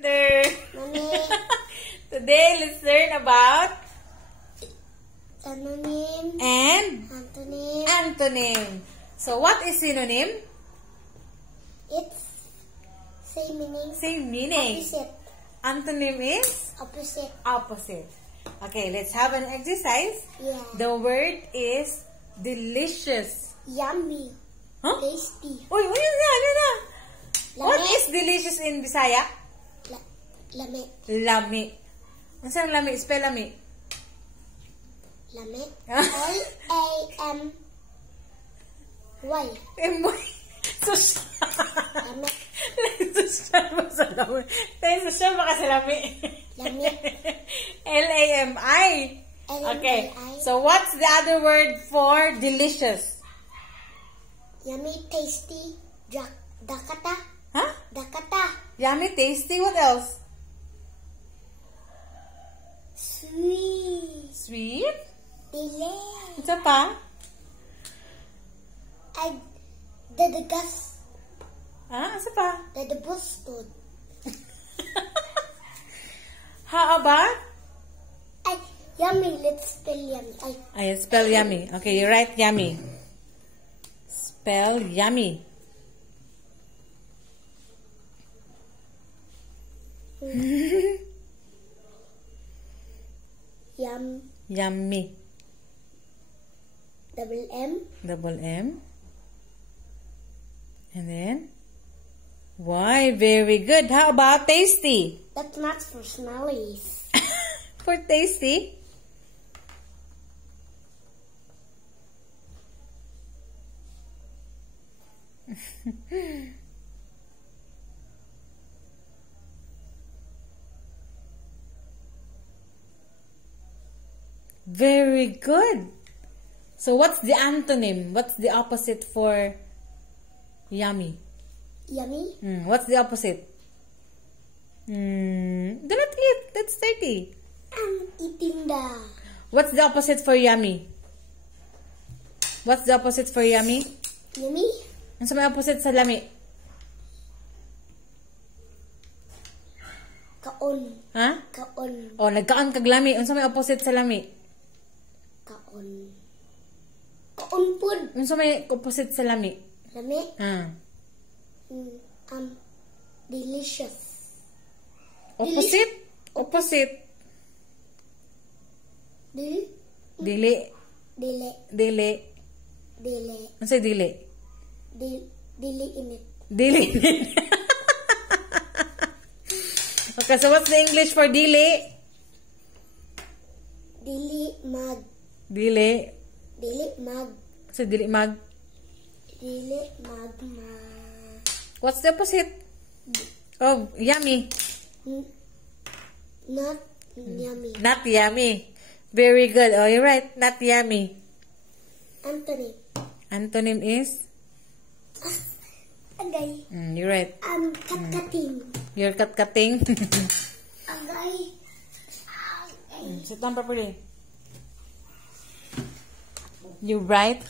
Mommy. Today, let's learn about Synonym and antonym. antonym. So, what is synonym? It's same meaning. Same meaning. Opposite. Antonym is Opposite. opposite. Okay, let's have an exercise. Yeah. The word is delicious. Yummy. Huh? Tasty. Uy, yun na. What Lami. is delicious in Bisaya? Lami. Lami. Ano saan lami? Spell lami. Lami. L-A-M-Y. Emoy. Social. Lami. Social mo sa lami. Tayo social baka sa lami. Lami. L-A-M-I. Okay. So, what's the other word for delicious? Yummy, tasty, dakata. Huh? Dakata. Yummy, tasty. What else? Sweet. Sweet? Delay. Isa pa? Dadagas. Isa pa? Dadabustod. How about? Yummy. Let's spell yummy. Spell yummy. Okay, you write yummy. Spell yummy. Yummy. Double M. Double M. And then? Why? Very good. How about tasty? That's not for smellies. For tasty? Very good. So what's the antonym? What's the opposite for yummy? Yummy? What's the opposite? Do not eat. That's dirty. I'm eating the... What's the opposite for yummy? What's the opposite for yummy? Yummy? Ano sa may opposite sa lami? Kaon. Ha? Kaon. O, nagkaon kag lami. Ano sa may opposite sa lami? Kaon. Kaon food. Ano sa may opposite sa lami? Lami? Ah. Delicious. Opposite? Opposite. Dili? Dili. Dili. Dili. Dili. Ano sa dili? Dili init. Dili. Okay, so what's the English for dili? Dili mag. Dili. Dili mag. So dili mag. Dili mag. What's the opposite? Oh, yummy. Not yummy. Not yummy. Very good. Oh, you're right. Not yummy. Antonym. Antonym is? Agay. You're right. Kat-kating. You're kat-kating. Agay. Sit down properly. You right.